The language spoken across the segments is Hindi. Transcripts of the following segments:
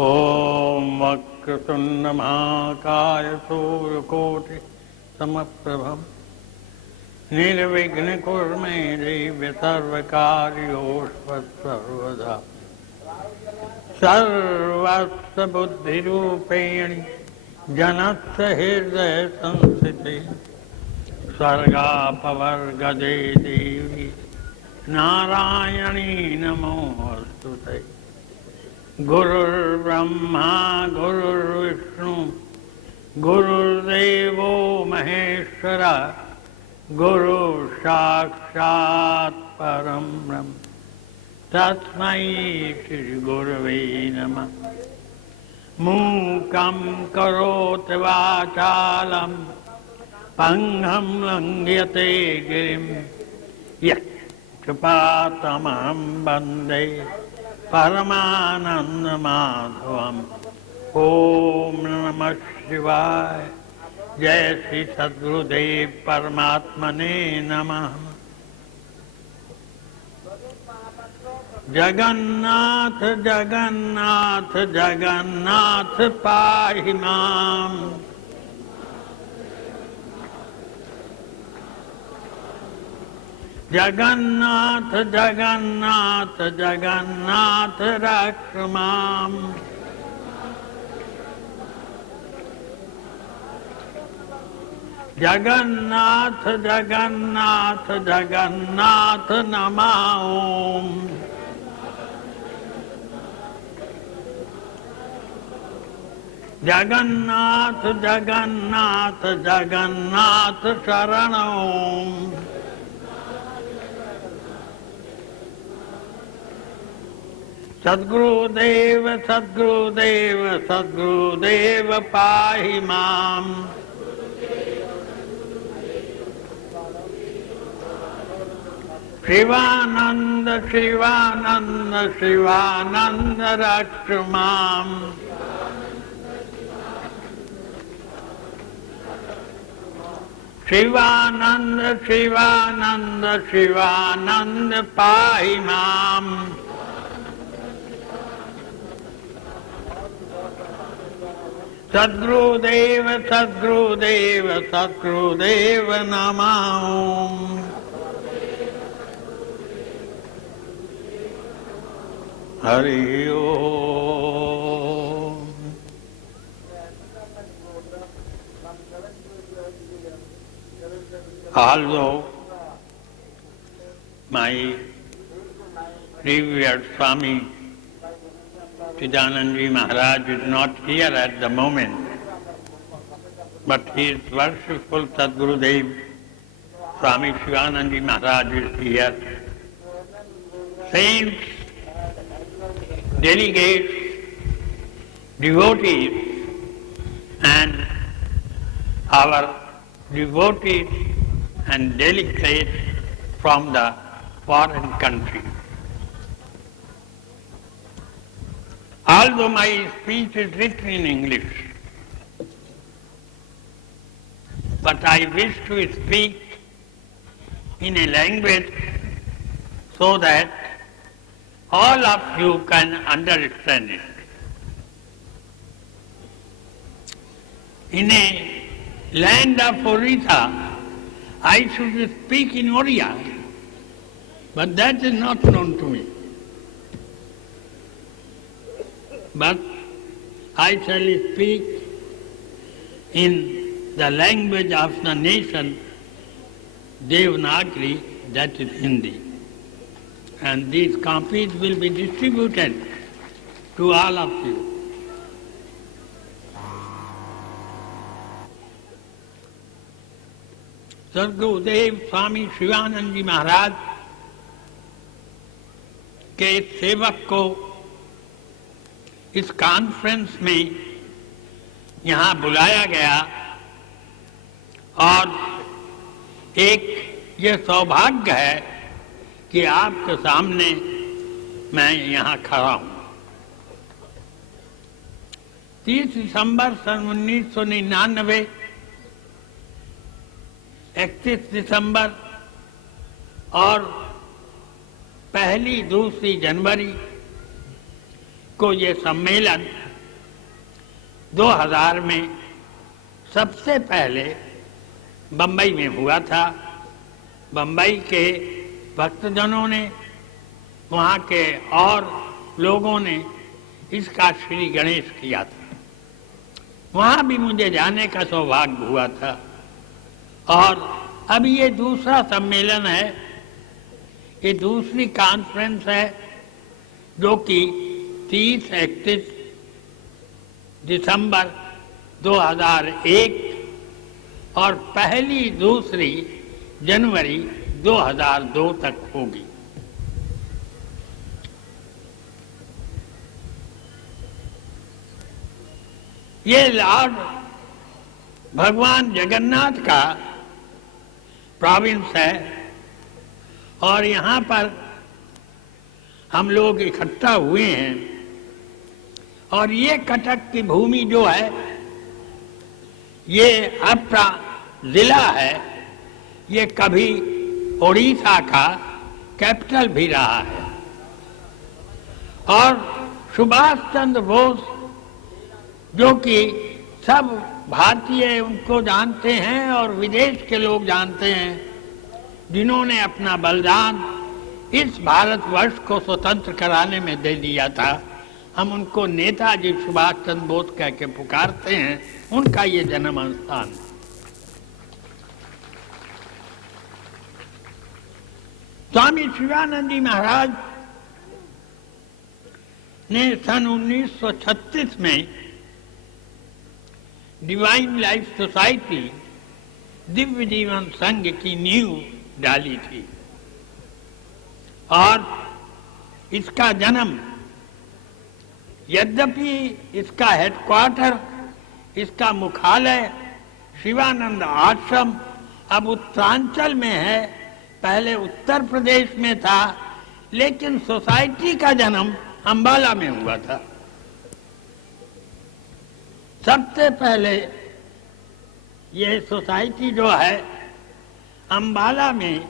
ओम वक्रतुंड महाकाय सूर्यकोटि समप्रभम निर्विघ्न कुरु मे देव सर्वकार्योषु सर्वदा सर्वस्य बुद्धिरूपेणि जनस्य हृदय संस्थिते स्वर्गापवर्गदे देवी नारायणी नमोस्तुते। गुरुर्ब्रह्मा गुरुर्विष्णु गुरुर्देवो महेश्वरा गुरु साक्षात् परं ब्रह्म तस्मै श्री गुरवे नमः। मूकं करोति वाचालं पंगं लंघयते गिरिं यत्कृपातमहं वन्दे परमानंदमाधवम्। ओम नमः शिवाय। जय श्री सद्गुरुदेव परमात्मने नमः। जगन्नाथ जगन्नाथ जगन्नाथ पाहि माम्। जगन्नाथ जगन्नाथ जगन्नाथ रक्ष माम्। जगन्नाथ जगन्नाथ जगन्नाथ नमाओम। जगन्नाथ जगन्नाथ जगन्नाथ शरणोम। सद्गुरुदेव सद्गुरुदेव सद्गुरुदेव पाहि माम्। शिवानंद शिवानंद शिवानंद रक्ष माम्। शिवानंद शिवानंद शिवानंद पाहि माम्। सद्गुरुदेव सद्गुरुदेव सद्गुरुदेव नमाओम। हरि ओम। Although my revered Swami Chidanand Maharaj is not here at the moment, but his worshipful Sadgurudev Swami Shivanand Maharaj is here. Saints, delegates, devotees, and our devotees and delegates from the foreign country. Although my speech is written in English, but I wish to speak in a language so that all of you can understand it. In a land of Orissa, I should speak in Oriya, but that is not known to me. But I shall speak in the language of the nation, Devanagari, that is Hindi. And these copies will be distributed to all of you. सद्गुरुदेव स्वामी शिवानंद जी महाराज के सेवक को इस कॉन्फ्रेंस में यहाँ बुलाया गया और एक ये सौभाग्य है कि आपके सामने मैं यहाँ खड़ा हूँ। 30 दिसंबर सन 1999, 31 दिसंबर और पहली दूसरी जनवरी को ये सम्मेलन 2000 में सबसे पहले बम्बई में हुआ था। बम्बई के भक्तजनों ने, वहाँ के और लोगों ने इसका श्री गणेश किया था। वहाँ भी मुझे जाने का सौभाग्य हुआ था। और अब ये दूसरा सम्मेलन है, ये दूसरी कॉन्फ्रेंस है, जो कि 30-31 दिसंबर 2001 और 1-2 जनवरी 2002 तक होगी। ये लॉर्ड भगवान जगन्नाथ का प्रोविंस है और यहाँ पर हम लोग इकट्ठा हुए हैं। और ये कटक की भूमि जो है, ये अपना जिला है, ये कभी उड़ीसा का कैपिटल भी रहा है। और सुभाष चंद्र बोस, जो कि सब भारतीय उनको जानते हैं और विदेश के लोग जानते हैं, जिन्होंने अपना बलिदान इस भारतवर्ष को स्वतंत्र कराने में दे दिया था, हम उनको नेताजी सुभाष चंद्र बोस कह के पुकारते हैं। उनका ये जन्म स्थान। स्वामी शिवानंद जी महाराज ने सन 1936 में डिवाइन लाइफ सोसाइटी, दिव्य जीवन संघ की नींव डाली थी। और इसका जन्म, यद्यपि इसका हेडक्वार्टर, इसका मुख्यालय शिवानंद आश्रम अब उत्तरांचल में है, पहले उत्तर प्रदेश में था, लेकिन सोसाइटी का जन्म अंबाला में हुआ था। सबसे पहले ये सोसाइटी जो है अंबाला में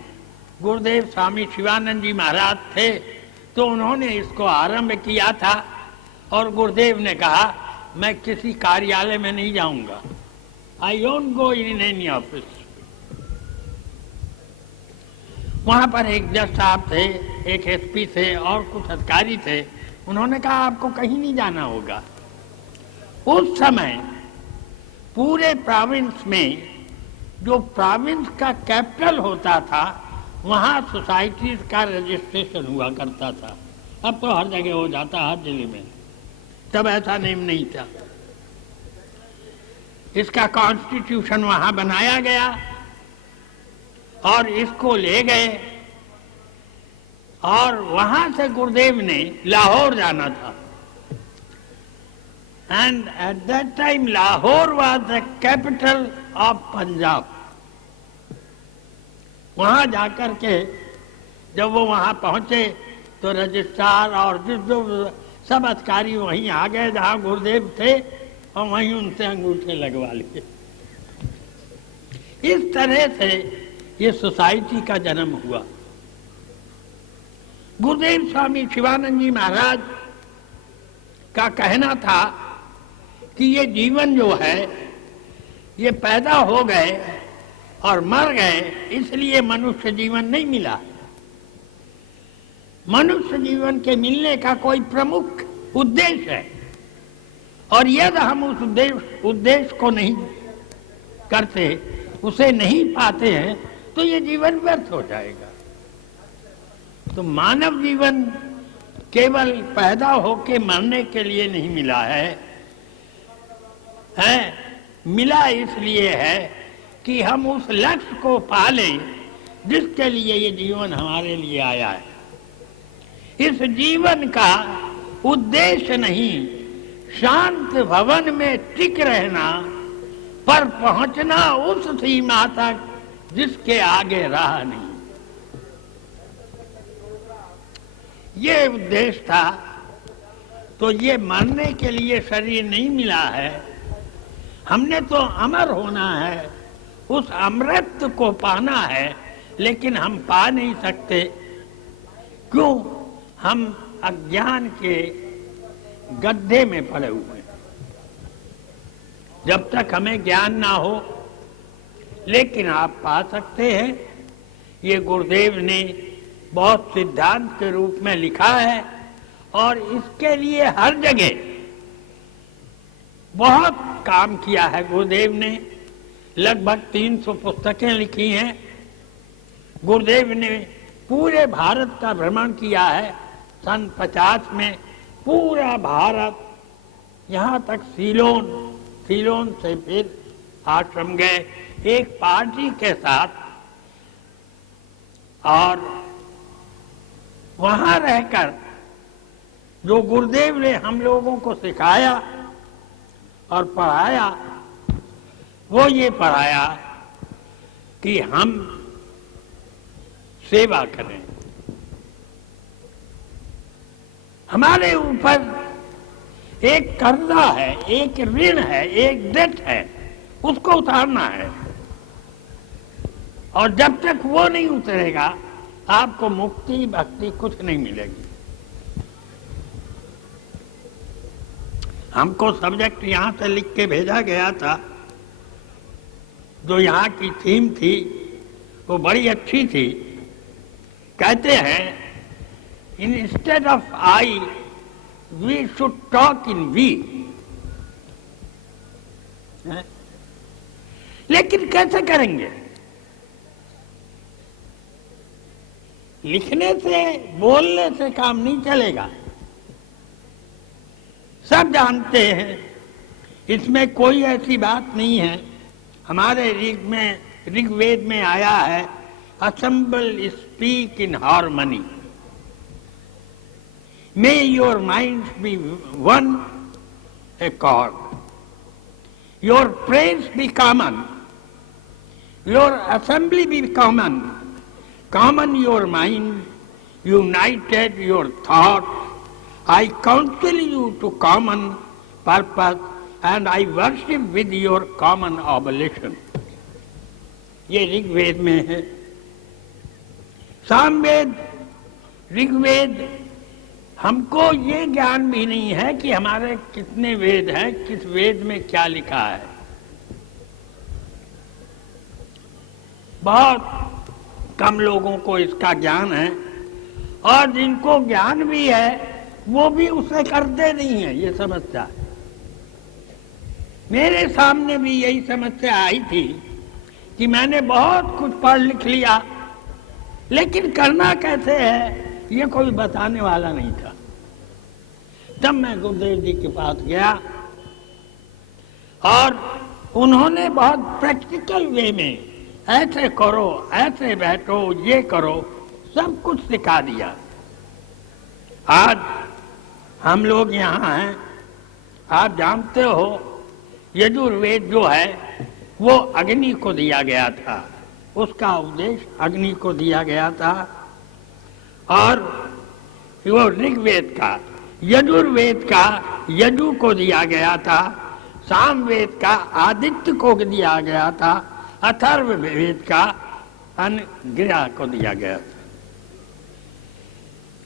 गुरुदेव स्वामी शिवानंद जी महाराज थे, तो उन्होंने इसको आरंभ किया था। और गुरुदेव ने कहा, मैं किसी कार्यालय में नहीं जाऊंगा, I don't go in any office. वहां पर एक जज साहब थे, एक एसपी थे और कुछ अधिकारी थे। उन्होंने कहा, आपको कहीं नहीं जाना होगा। उस समय पूरे प्रोविंस में, जो प्रोविंस का कैपिटल होता था, वहां सोसाइटीज का रजिस्ट्रेशन हुआ करता था। अब तो हर जगह हो जाता, हर जिले में। तब ऐसा नेम नहीं था। इसका कॉन्स्टिट्यूशन वहां बनाया गया और इसको ले गए। और वहां से गुरुदेव ने लाहौर जाना था। And at that time Lahore was the capital of Punjab. वहां जाकर के जब वो वहां पहुंचे तो रजिस्ट्रार और जो सब अधिकारी वहीं आ गए जहां गुरुदेव थे, और वहीं उनसे अंगूठे लगवा लिए। इस तरह से ये सोसाइटी का जन्म हुआ। गुरुदेव स्वामी शिवानंद जी महाराज का कहना था कि ये जीवन जो है, ये पैदा हो गए और मर गए, इसलिए मनुष्य जीवन नहीं मिला। मनुष्य जीवन के मिलने का कोई प्रमुख उद्देश्य है, और यदि हम उस उद्देश्य को नहीं करते, उसे नहीं पाते हैं, तो ये जीवन व्यर्थ हो जाएगा। तो मानव जीवन केवल पैदा होके मरने के लिए नहीं मिला है, मिला इसलिए है कि हम उस लक्ष्य को पालें जिसके लिए ये जीवन हमारे लिए आया है। इस जीवन का उद्देश्य नहीं शांत भवन में टिक रहना, पर पहुंचना उस सीमा तक जिसके आगे राह नहीं। ये उद्देश्य था। तो ये मरने के लिए शरीर नहीं मिला है, हमने तो अमर होना है, उस अमृत को पाना है, लेकिन हम पा नहीं सकते। क्यों? हम अज्ञान के गड्ढे में पड़े हुए हैं। जब तक हमें ज्ञान ना हो, लेकिन आप पा सकते हैं ये गुरुदेव ने बहुत सिद्धांत के रूप में लिखा है और इसके लिए हर जगह बहुत काम किया है। गुरुदेव ने लगभग 300 पुस्तकें लिखी हैं। गुरुदेव ने पूरे भारत का भ्रमण किया है। सन 50 में पूरा भारत, यहाँ तक सीलोन से फिर आश्रम गए एक पार्टी के साथ, और वहां रहकर जो गुरुदेव ने हम लोगों को सिखाया और पढ़ाया, वो ये पढ़ाया कि हम सेवा करें। हमारे ऊपर एक कर्जा है, एक ऋण है, एक डेट है, उसको उतारना है। और जब तक वो नहीं उतरेगा आपको मुक्ति भक्ति कुछ नहीं मिलेगी। हमको सब्जेक्ट यहाँ से लिख के भेजा गया था, जो यहाँ की थीम थी वो बड़ी अच्छी थी। कहते हैं instead of I we should talk in we. लेकिन कैसे करेंगे? लिखने से, बोलने से काम नहीं चलेगा। सब जानते हैं इसमें कोई ऐसी बात नहीं है। हमारे ऋग्वेद में आया है assemble speak in harmony, may your mind be one accord, your prayers be common, your assembly be common, common your mind, united your thoughts. I counsel you to common purpose and I worship with your common oblation. ये ऋग्वेद में है। सामवेद, ऋग्वेद, हमको ये ज्ञान भी नहीं है कि हमारे कितने वेद हैं, किस वेद में क्या लिखा है। बहुत कम लोगों को इसका ज्ञान है, और जिनको ज्ञान भी है वो भी उसे करते नहीं है। ये समस्या है। मेरे सामने भी यही समस्या आई थी कि मैंने बहुत कुछ पढ़ लिख लिया, लेकिन करना कैसे है ये कोई बताने वाला नहीं था। तब मैं गुरुदेव जी के पास गया और उन्होंने बहुत प्रैक्टिकल वे में ऐसे करो, ऐसे बैठो, ये करो, सब कुछ सिखा दिया। आज हम लोग यहाँ हैं। आप जानते हो यजुर्वेद जो है वो अग्नि को दिया गया था, उसका उपदेश अग्नि को दिया गया था। और वो ऋग्वेद का, यजुर्वेद का यजु को दिया गया था, सामवेद का आदित्य को दिया गया था, अथर्ववेद का अनगिरा को दिया गया था।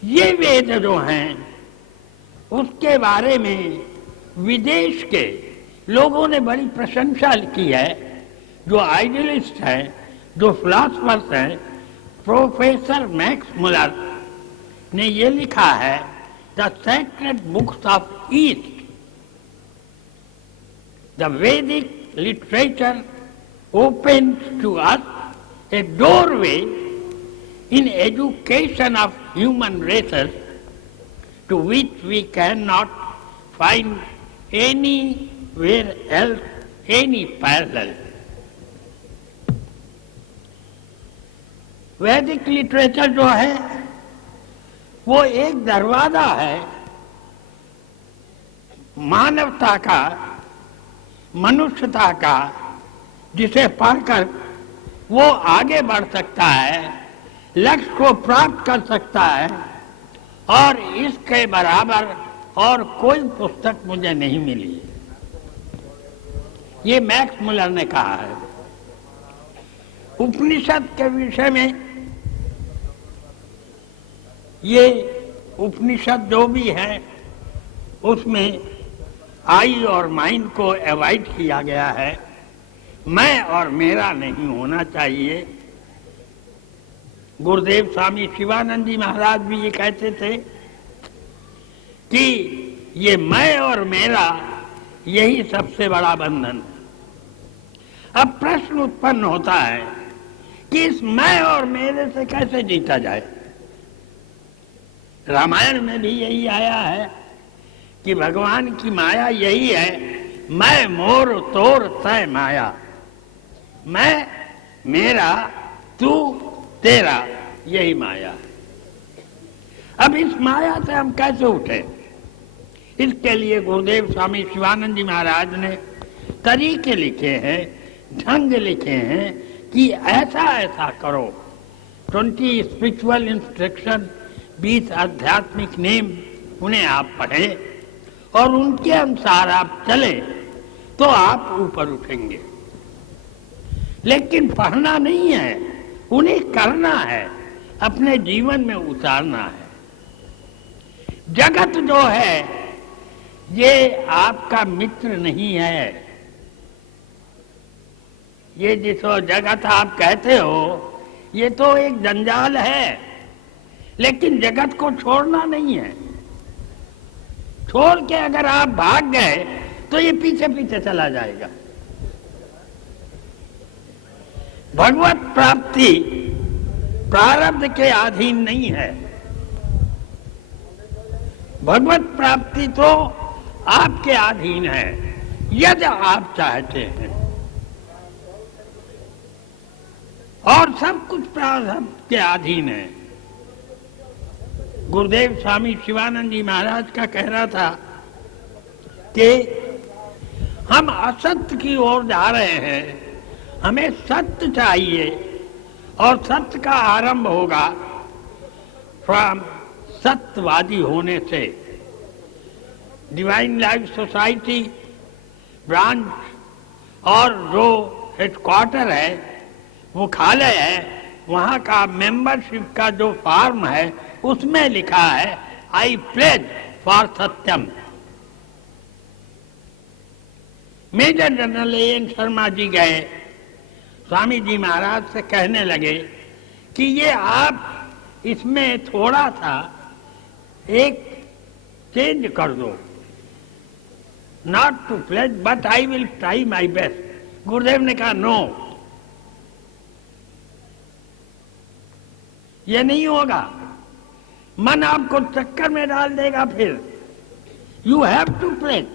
ये वेद जो हैं उसके बारे में विदेश के लोगों ने बड़ी प्रशंसा की है। जो आइडियलिस्ट हैं, जो फिलॉसफर्स हैं, प्रोफेसर मैक्स मुलर ने ये लिखा है the sacred books of east, the Vedic literature opens to us a doorway in education of human races to which we cannot find anywhere else any parallel. वैदिक लिटरेचर जो है वो एक दरवाजा है मानवता का, मनुष्यता का, जिसे पढ़कर वो आगे बढ़ सकता है, लक्ष्य को प्राप्त कर सकता है। और इसके बराबर और कोई पुस्तक मुझे नहीं मिली। ये मैक्स मुलर ने कहा है। उपनिषद के विषय में, ये उपनिषद जो भी है उसमें आई और माइंड को अवॉइड किया गया है। मैं और मेरा नहीं होना चाहिए। गुरुदेव स्वामी शिवानंद जी महाराज भी ये कहते थे कि ये मैं और मेरा यही सबसे बड़ा बंधन है। अब प्रश्न उत्पन्न होता है कि इस मैं और मेरे से कैसे जीता जाए। रामायण में भी यही आया है कि भगवान की माया यही है, मैं मोर तोर तय माया। मैं, मेरा, तू, तेरा, यही माया है। अब इस माया से हम कैसे उठे? इसके लिए गुरुदेव स्वामी शिवानंद जी महाराज ने तरीके लिखे हैं, ढंग लिखे हैं कि ऐसा ऐसा करो। 20 स्पिरिचुअल इंस्ट्रक्शन, 20 आध्यात्मिक नेम, उन्हें आप पढ़ें और उनके अनुसार आप चले तो आप ऊपर उठेंगे। लेकिन पढ़ना नहीं है, उन्हें करना है, अपने जीवन में उतारना है। जगत जो है ये आपका मित्र नहीं है। ये जिसको जगत आप कहते हो ये तो एक जंजाल है, लेकिन जगत को छोड़ना नहीं है। छोड़ के अगर आप भाग गए तो ये पीछे पीछे चला जाएगा। भगवत प्राप्ति प्रारब्ध के अधीन नहीं है। भगवत प्राप्ति तो आपके अधीन है, यदि आप चाहते हैं। और सब कुछ प्रारब्ध के अधीन है। गुरुदेव स्वामी शिवानंद जी महाराज का कहना था कि हम असत्य की ओर जा रहे हैं, हमें सत्य चाहिए और सत्य का आरंभ होगा फ्रॉम सत्यवादी होने से। डिवाइन लाइफ सोसाइटी ब्रांच और जो हेडक्वार्टर है, मुख्यालय है, वहाँ का मेंबरशिप का जो फॉर्म है उसमें लिखा है I pledge for satyam. Major general A N. Sharma ji गए, स्वामी जी महाराज से कहने लगे कि ये आप इसमें थोड़ा सा एक चेंज कर दो, not to pledge but I will try my best. Gurudev ने कहा नो, ये नहीं होगा, मन आपको चक्कर में डाल देगा। फिर you have to pledge.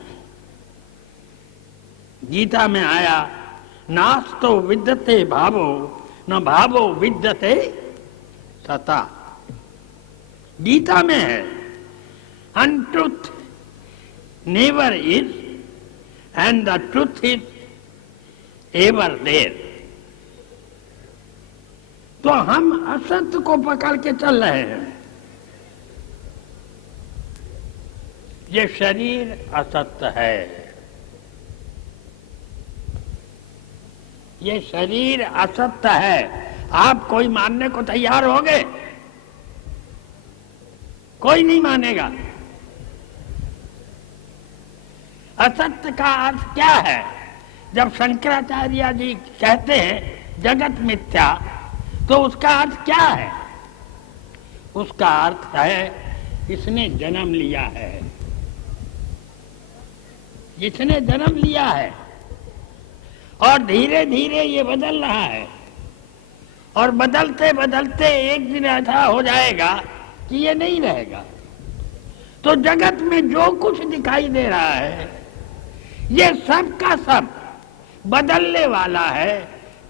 Gita में आया नास्तो विद्यते भावो न भावो विद्यते सता। गीता में है untruth never is and the truth is ever there. तो हम असत्य को पकड़ के चल रहे हैं। ये शरीर असत्य है, ये शरीर असत्य है। आप कोई मानने को तैयार हो गए? कोई नहीं मानेगा। असत्य का अर्थ क्या है? जब शंकराचार्य जी कहते हैं जगत मिथ्या, तो उसका अर्थ क्या है? उसका अर्थ है इसने जन्म लिया है, इसने जन्म लिया है और धीरे धीरे ये बदल रहा है और बदलते बदलते एक दिन ऐसा हो जाएगा कि ये नहीं रहेगा। तो जगत में जो कुछ दिखाई दे रहा है ये सब का सब बदलने वाला है,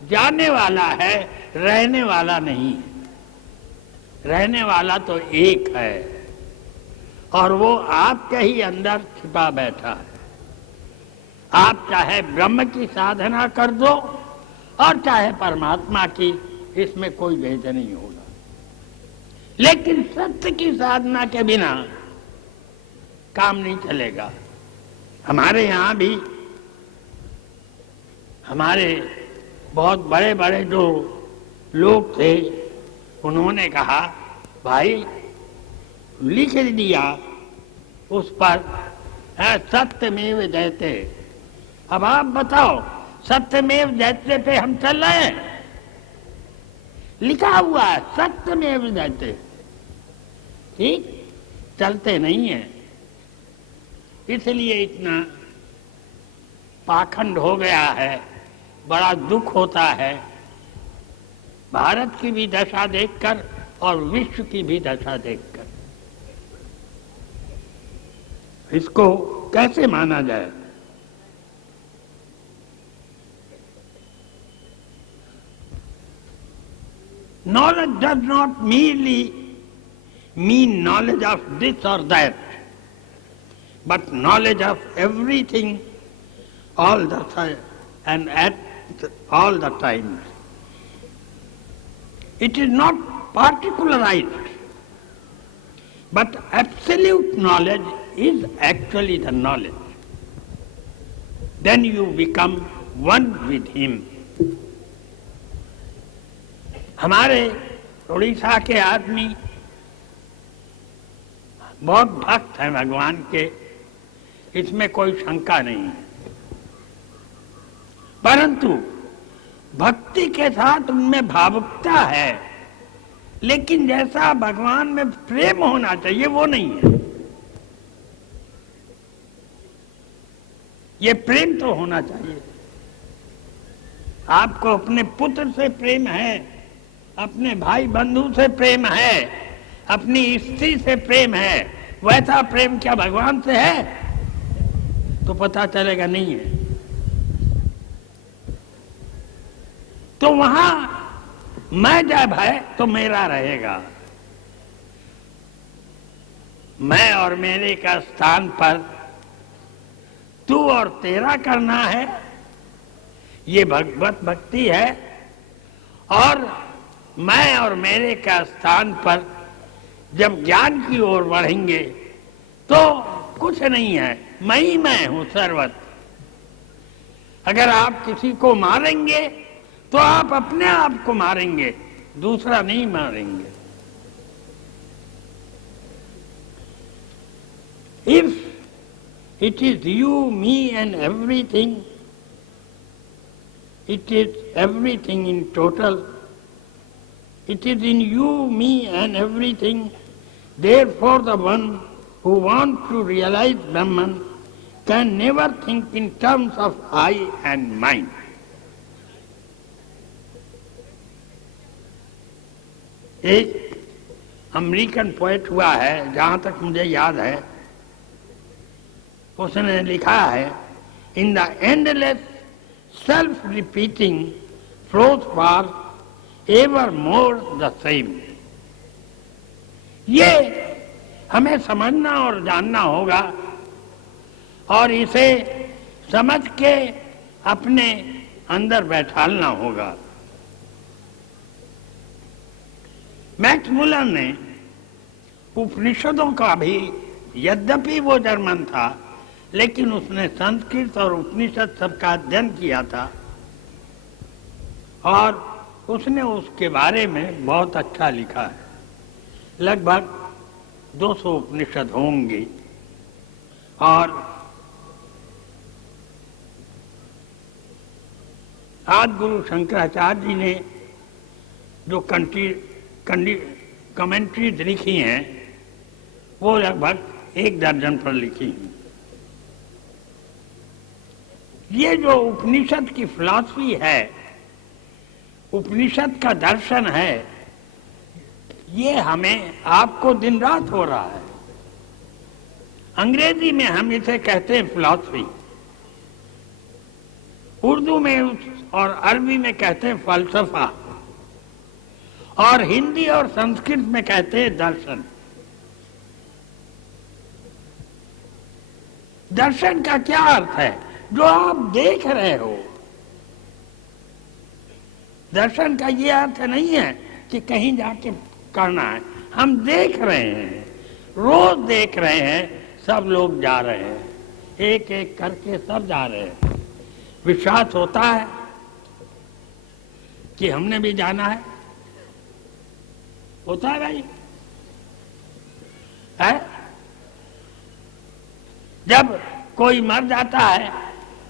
जाने वाला है, रहने वाला नहीं। रहने वाला तो एक है और वो आपके ही अंदर छिपा बैठा है। आप चाहे ब्रह्म की साधना कर दो और चाहे परमात्मा की, इसमें कोई भेद नहीं होगा। लेकिन सत्य की साधना के बिना काम नहीं चलेगा। हमारे यहाँ भी हमारे बहुत बड़े बड़े जो लोग थे, उन्होंने कहा भाई लिख दिया उस पर है सत्यमेव जयते। अब आप बताओ, सत्यमेव जयते पे हम चल रहे हैं? लिखा हुआ है सत्यमेव जयते, ठीक, चलते नहीं है। इसलिए इतना पाखंड हो गया है, बड़ा दुख होता है भारत की भी दशा देखकर और विश्व की भी दशा देखकर। इसको कैसे माना जाए? Knowledge does not merely mean knowledge of this or that, but knowledge of everything all the time and at all the times. It is not particularized, but absolute knowledge is actually the knowledge. Then you become one with him. हमारे उड़ीसा के आदमी बहुत भक्त हैं भगवान के, इसमें कोई शंका नहीं है, परंतु भक्ति के साथ उनमें भावुकता है, लेकिन जैसा भगवान में प्रेम होना चाहिए वो नहीं है। ये प्रेम तो होना चाहिए। आपको अपने पुत्र से प्रेम है, अपने भाई बंधु से प्रेम है, अपनी स्त्री से प्रेम है, वैसा प्रेम क्या भगवान से है? तो पता चलेगा नहीं है। तो वहां मैं जब है तो मेरा रहेगा, मैं और मेरे का स्थान पर तू और तेरा करना है, ये भगवत भक्ति है। और मैं और मेरे का स्थान पर जब ज्ञान की ओर बढ़ेंगे तो कुछ नहीं है, मैं ही मैं हूं सर्वत्र। अगर आप किसी को मारेंगे तो आप अपने आप को मारेंगे, दूसरा नहीं मारेंगे। If it is you, me and everything, it is everything in total. It is in you, me and everything. Therefore the one who wants to realize Brahman can never think in terms of I and mine. एक अमेरिकन पोएट हुआ है, जहां तक मुझे याद है, उसने लिखा है, in the endless self repeating flows for ever more the same. ये हमें समझना और जानना होगा और इसे समझ के अपने अंदर बैठालना होगा। मैक्स मुलर ने उपनिषदों का भी, यद्यपि वो जर्मन था, लेकिन उसने संस्कृत और उपनिषद सबका अध्ययन किया था और उसने उसके बारे में बहुत अच्छा लिखा है। लगभग 200 उपनिषद होंगे और आदि गुरु शंकराचार्य जी ने जो कमेंट्रीज लिखी हैं वो लगभग 1 दर्जन पर लिखी हैं। ये जो उपनिषद की फिलॉसफी है, उपनिषद का दर्शन है, ये हमें आपको दिन रात हो रहा है। अंग्रेजी में हम इसे कहते हैं फिलॉसफी, उर्दू में और अरबी में कहते हैं फलसफा, और हिंदी और संस्कृत में कहते हैं दर्शन। दर्शन का क्या अर्थ है? जो आप देख रहे हो। दर्शन का ये अर्थ नहीं है कि कहीं जाके करना है, हम देख रहे हैं, रोज देख रहे हैं, सब लोग जा रहे हैं, एक एक करके सब जा रहे हैं। विश्वास होता है कि हमने भी जाना है? होता है भाई? है? जब कोई मर जाता है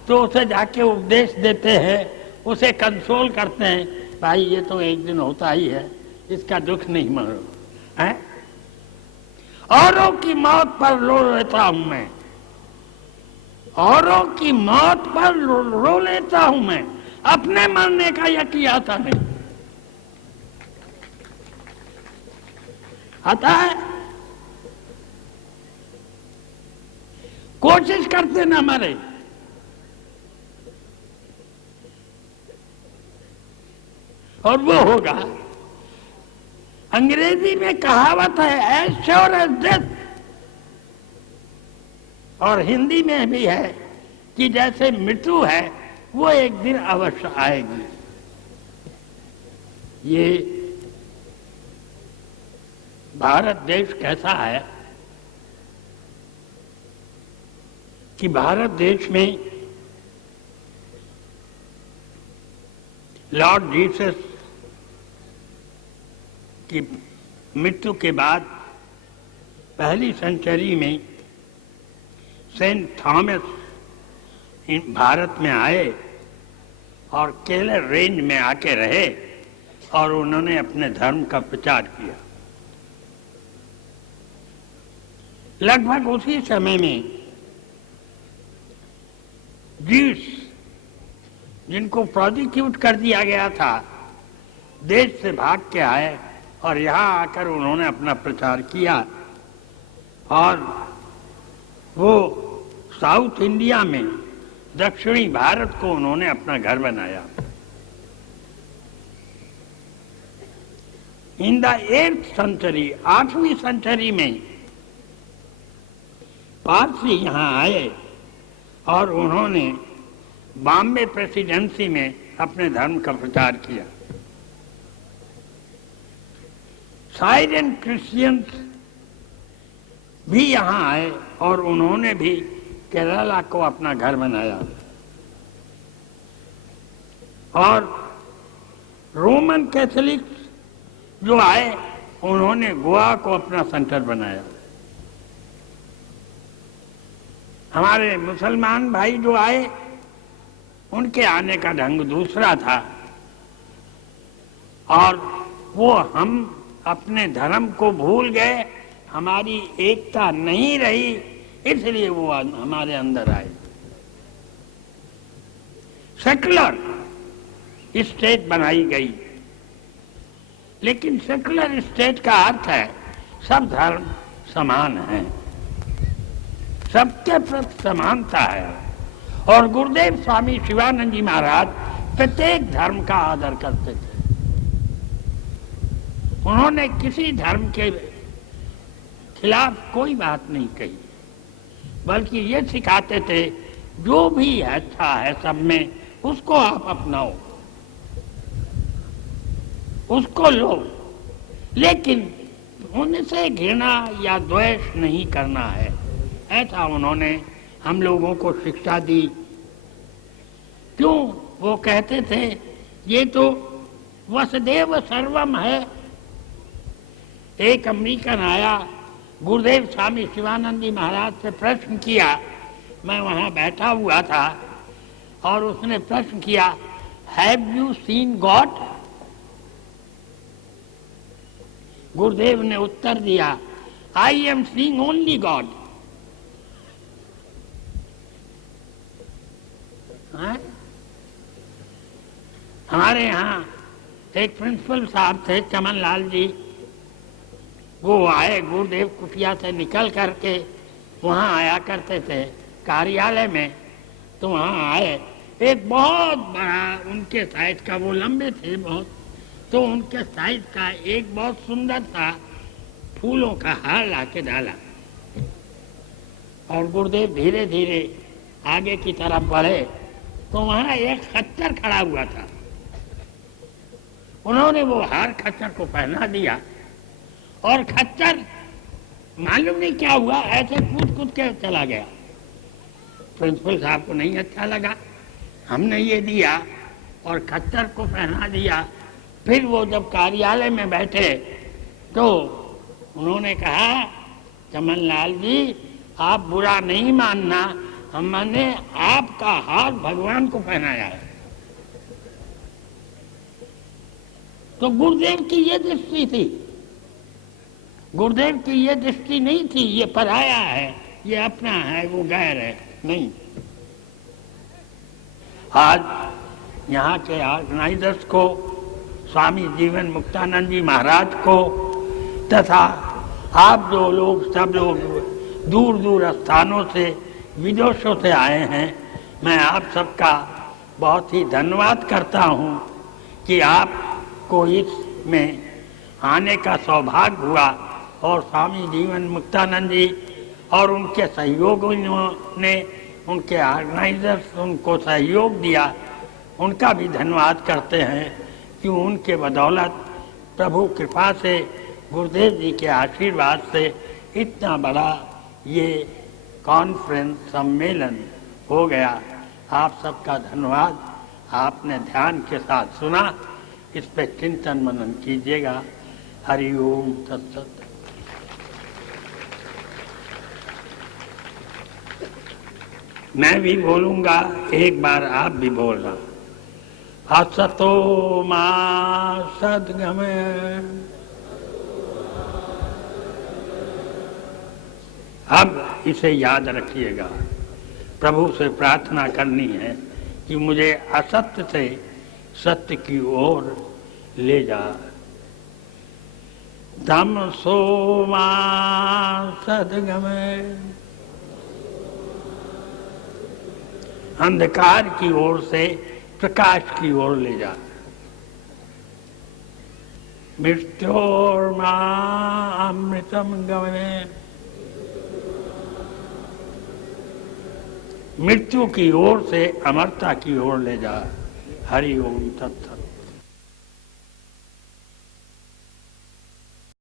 तो उसे जाके उपदेश देते हैं, उसे कंसोल करते हैं, भाई ये तो एक दिन होता ही है, इसका दुख नहीं मरो है। औरों की मौत पर रो लेता हूं मैं, औरों की मौत पर रो लेता हूं मैं, अपने मरने का यकीन आता नहीं। आता है, कोशिश करते ना मरे। और वो होगा। अंग्रेजी में कहावत है एज श्योर एज डेथ, और हिंदी में भी है कि जैसे मृत्यु है वो एक दिन अवश्य आएगी। ये भारत देश कैसा है कि भारत देश में लॉर्ड जीसस की मृत्यु के बाद पहली सेंचुरी में सेंट थॉमस भारत में आए और केरल रेंज में आके रहे और उन्होंने अपने धर्म का प्रचार किया। लगभग उसी समय में जीव्स जिनको प्रोसिक्यूट कर दिया गया था देश से भाग के आए और यहाँ आकर उन्होंने अपना प्रचार किया और वो साउथ इंडिया में दक्षिणी भारत को उन्होंने अपना घर बनाया। इन द 8th सेंचुरी, 8वीं सेंचुरी में पारसी यहाँ आए और उन्होंने बॉम्बे प्रेसिडेंसी में अपने धर्म का प्रचार किया। साइरेन क्रिश्चियंस भी यहाँ आए और उन्होंने भी केरला को अपना घर बनाया और रोमन कैथोलिक्स जो आए उन्होंने गोवा को अपना सेंटर बनाया। हमारे मुसलमान भाई जो आए उनके आने का ढंग दूसरा था और वो हम अपने धर्म को भूल गए, हमारी एकता नहीं रही, इसलिए वो हमारे अंदर आए। सेकुलर स्टेट बनाई गई, लेकिन सेकुलर स्टेट का अर्थ है सब धर्म समान हैं, सबके प्रति समानता है। और गुरुदेव स्वामी शिवानंद जी महाराज प्रत्येक धर्म का आदर करते थे। उन्होंने किसी धर्म के खिलाफ कोई बात नहीं कही, बल्कि ये सिखाते थे जो भी अच्छा है सब में उसको आप अपनाओ, उसको लो, लेकिन उनसे घृणा या द्वेष नहीं करना है। ऐसा उन्होंने हम लोगों को शिक्षा दी। क्यों? वो कहते थे ये तो वसुदेव सर्वम है। एक अमेरिकन आया, गुरुदेव स्वामी शिवानंद जी महाराज से प्रश्न किया, मैं वहां बैठा हुआ था और उसने प्रश्न किया, हैव यू सीन गॉड? गुरुदेव ने उत्तर दिया, I am seeing only God. हमारे यहाँ एक प्रिंसिपल साहब थे चमन लाल जी, वो आए गुरुदेव कुटिया से निकल करके वहाँ आया करते थे कार्यालय में, तो वहाँ आए, एक बहुत बड़ा उनके साइज का, वो लंबे थे बहुत, तो उनके साइज का एक बहुत सुंदर सा फूलों का हार लाके डाला और गुरुदेव धीरे धीरे आगे की तरफ बढ़े तो वहाँ एक खच्चर खड़ा हुआ था। उन्होंने वो हार खच्चर को पहना दिया और खच्चर मालूम नहीं क्या हुआ, ऐसे कूद कूद के चला गया। प्रिंसिपल साहब को नहीं अच्छा लगा, हमने ये दिया और खच्चर को पहना दिया। फिर वो जब कार्यालय में बैठे तो उन्होंने कहा, चमन लाल जी आप बुरा नहीं मानना, मैंने आपका हार भगवान को पहनाया है। तो गुरुदेव की ये दृष्टि थी। गुरुदेव की ये दृष्टि नहीं थी ये पराया है, ये अपना है, वो गैर है, नहीं। आज यहाँ के ऑर्गेनाइजर्स को, स्वामी जीवन मुक्तानंद जी महाराज को, तथा आप जो लोग, सब लोग दूर दूर स्थानों से, विदेशों से आए हैं, मैं आप सबका बहुत ही धन्यवाद करता हूँ कि आपको इसमें आने का सौभाग्य हुआ और स्वामी जीवन मुक्तानंद जी और उनके सहयोगियों ने, उनके ऑर्गेनाइजर्स उनको सहयोग दिया, उनका भी धन्यवाद करते हैं कि उनके बदौलत प्रभु कृपा से, गुरुदेव जी के आशीर्वाद से इतना बड़ा ये कॉन्फ्रेंस सम्मेलन हो गया। आप सबका धन्यवाद। आपने ध्यान के साथ सुना, इस पे चिंतन मनन कीजिएगा। हरि ओम तत्सत। मैं भी बोलूंगा, एक बार आप भी बोलना। असतो मा सद्गमय। अब इसे याद रखिएगा, प्रभु से प्रार्थना करनी है कि मुझे असत्य से सत्य की ओर ले जा। तमसो मा सद्गमय। अंधकार की ओर से प्रकाश की ओर ले जा। मृत्योर्मा अमृतम गमने। मृत्यु की ओर से अमरता की ओर ले जा। हरि ओम तत्सत।